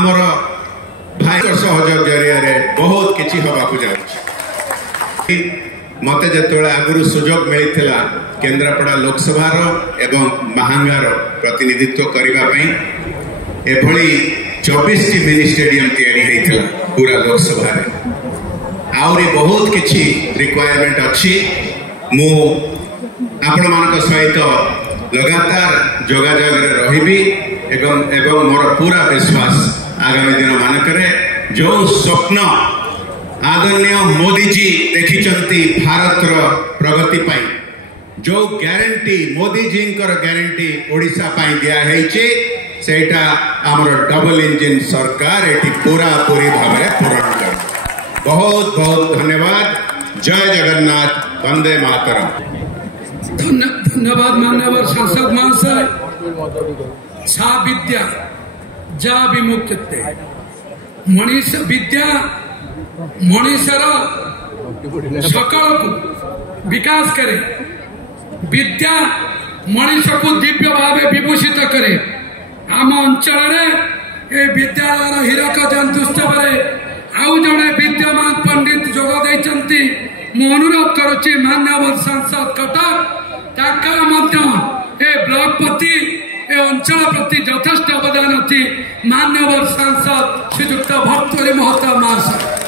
आमर भाई सहयोग जरिया बहुत किसी हवाक जाऊँ। मत जो आगुरी सुजोग मिलता केन्द्रापड़ा लोकसभा एवं महांगार प्रतिनिधित्व करने एभली 24 मिनी स्टेडियम तैयारी पूरा लोकसभा आहरी बहुत किछि रिक्वायरमेंट अच्छी। मु आपण मान सहित लगातार जोगाजोग रही एवं मोर पूरा विश्वास आगामी दिन मानक जो स्वप्न आदरणीय मोदी जी देखिचंती भारत प्रगति पाई जो ग्यारंटी मोदी जी ग्यारंटी ओडिशा पाई दिया है सेटा आमर डबल इंजिन सरकार एटी पूरा पूरी भाव पूरण कर। बहुत बहुत धन्यवाद। जय जगन्नाथ। वंदे मातरम। धन्यवाद मान्यवर सांसद महाशय। सा विद्या जा विमुक्ते मनीष विद्या मनीषर सकल को विकास करे। विद्या मनीष को दिव्य भाव विभूषित करे। आम अंचल विद्यालय हीरक जयंती उत्सव आउ जड़े विद्यमान पंडित जोग देती मु अनुरोध करुच्ची मान्यवर सांसद कटक ब्लॉक प्रति ए अंचल प्रति यथेष्ट अवदान अच्छी मान्यवर सांसद श्रीजुक्त भर्तृहरि महताब महाशय।